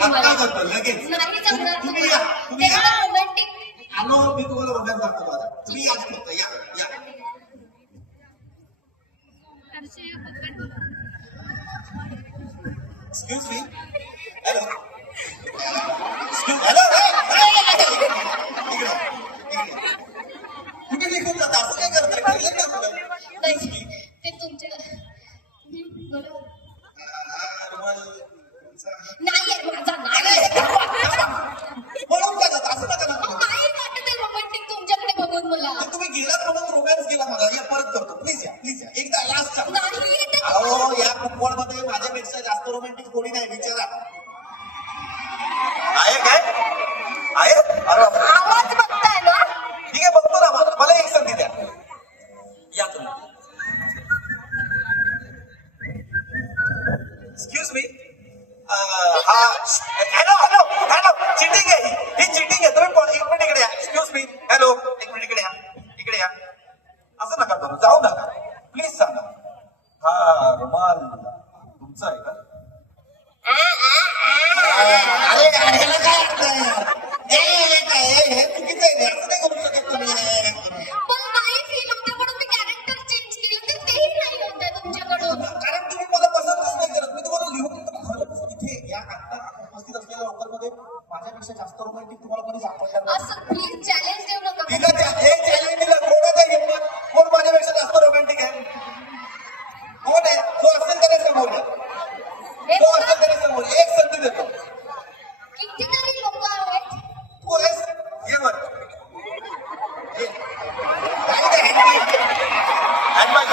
तुम्हाला आता करतो लगेच. नाही जमणार तुम्ही तुम्हाला. या, तुम्ही या. तेवढं रोमॅन्टिक आलो मी तुम्हाला रोमॅन्स दाखवतो आता. तुम्ही याच फक्त या या. एक्सक्यूज मी हॅलो हॅलो कुठे निघून जाता असं काय करताय कळलं का तुला? नाही ते तुमच्या बोला. नाही आहे माझा नाही आहे. म्हणून का जाता असं नका ना करू. नाही वाटत आहे रोमॅन्टिक तुमच्याकडे बघून मला तर तुम्ही गेलात म्हणून रोमॅन्स गेला मला या परत करतो प्लीज या एकदा लास्ट चान्स. नाही येते. अहो या कुपवाडमध्ये माझ्यापेक्षा जास्त रोमॅन्टिक कोणी नाही विचारा आहे काय आहे अरे बापरे. आवाज बघताय ना ठीक आहे बघतो ना मला एक संधी द्या या तुम्ही एक्सक्यूज मी हा हॅलो हॅलो हॅलो चिटिंग आहे ही चिटिंग आहे तुम्ही एक मिनिट इकडे या एक्सक्यूज मी हॅलो एक मिनिट इकडे या असं नका करू जाऊ नका प्लीज सांगा हा रुमाल तुमचा आहे का अरे गाड्याला काय अर्थ आहे हे चुकीचं आहे असं नाही करू शकत तुम्ही पण नाही फील होतं म्हणून मी कॅरेक्टर चेंज केलं तर तेही नाही होत आहे तुमच्याकडून कारण तुम्ही मला पसंतच नाही करत मी तुम्हाला लिहून इथे या आता उपस्थित असलेल्या लोकांमध्ये माझ्यापेक्षा जास्त रोमॅन्टिक तुम्हाला कोणी सापडणार नाही. असं प्लीज चॅलेंज देऊ नका तिला एक चॅलेंज दिलं कोणाचा हिंमत कोण माझ्यापेक्षा जास्त रोमॅन्टिक आहे कोण आहे जो असेल त्याने समोर या. हे जो असेल त्याने समोर एक संधी देतो कितीतरी लोक आहेत तू आहेस ये वर ये. काय ते हॅन्डबॅग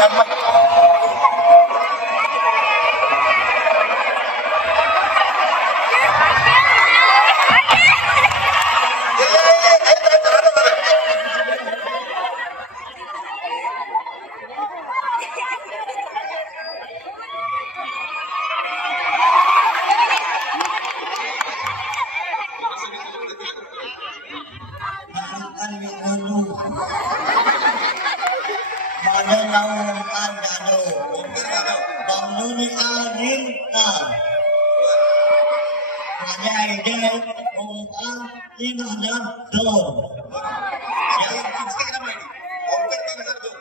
माझं नाव ओंकार जाधव बंगलोरी माझ्या idea Omkar 3002 Instagram ID Omkar 3002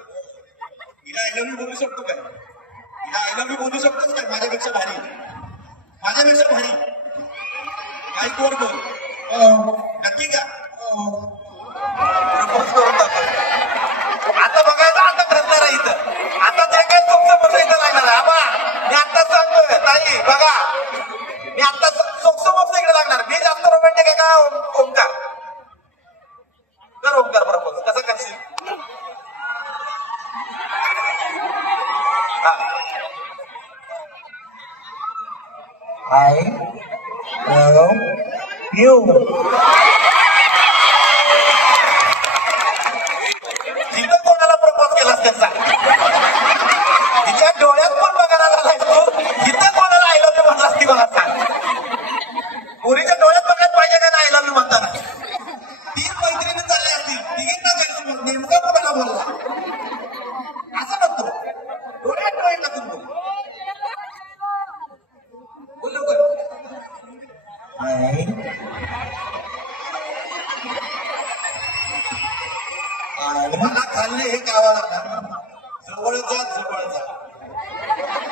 हिला आय लव्ह यू बोलू शकतो काय हिला आय लव्ह यू बोलू शकतोच काय माझ्यापेक्षा भारी काय कोण बोल नक्की का प्रपोज करून दाखव आता बघायचं आता ठरणार आहे इथं आता जे काय तुमचं बसं इथं लागणार आहे आबा मी आता सांगतोय ताई बघा मी आता सोक्ष बसं इकडे लागणार मी जास्त रोमॅन्टिक आहे का ओंकार कर ओंकार प्रपोज कसं करशील I love you. तिथं कोणाला प्रपोज केलास त्याचा तिच्या डोळ्यात पण बघायला झालाय तू तिथं कोणाला आय लव्ह यू म्हणलास ती मला सांग पोरीच्या डोळ्यात बघायला पाहिजे का आय लव्ह यू म्हणताना 3 मैत्रिणी चालल्या असतील तिघींना जायचं नेमका कोणाला बोलला असं म्हणतो डोळ्यात टाकून बोल लवकर मला खाल्ले हे गावा लागणार जवळ जा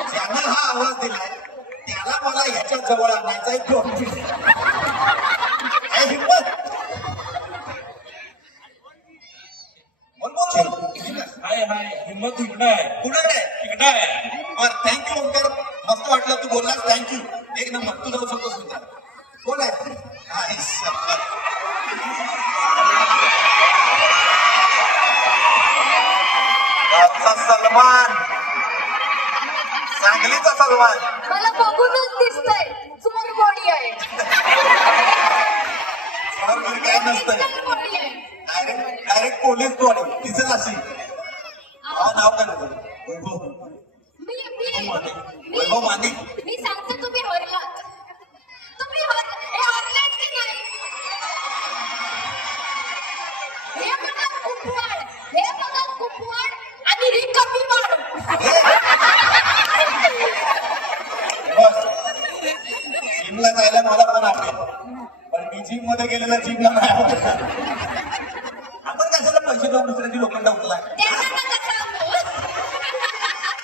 ज्यानं हा आवाज दिलाय त्याला मला ह्याच्या जवळ आणायचा एक काय हिंमत हाय हिम्मत इकडं आहे कुणाकडे इकडं आहे बरं थँक्यू ओंकार मस्त वाटलं तू बोललास थँक्यू एक नंबर तू जाऊ शकतोस मित्र कोण आहे सलमान सांगलीचा सलमान मला बघूनच दिसतंय चोर बॉडी आहे काय नसतं बॉडी आहे डायरेक्ट पोलीस बॉडी तिचं अशी नाव काय होतं वैभव मानिक मी सांगते तुम्ही हरलात हे हरलात की नाही हे बघा कुपवाड आणि ही कमी वाढ जिमला जायला मला पण आवडेल पण मी जिम मध्ये गेलेलं जिमला नाही आवडत आपण कशाला पैसे देऊन दुसऱ्याची लोखंड उचलाय त्याला नका सांगू.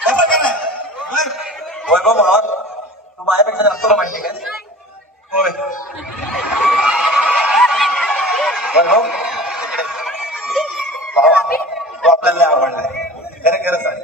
बाबा काय नाही वैभव भावा तू माझ्यापेक्षा जास्त रोमॅन्टिक आहे. होय वैभव भावा तू आपल्याला लय आवडलाय खरं खरं सांग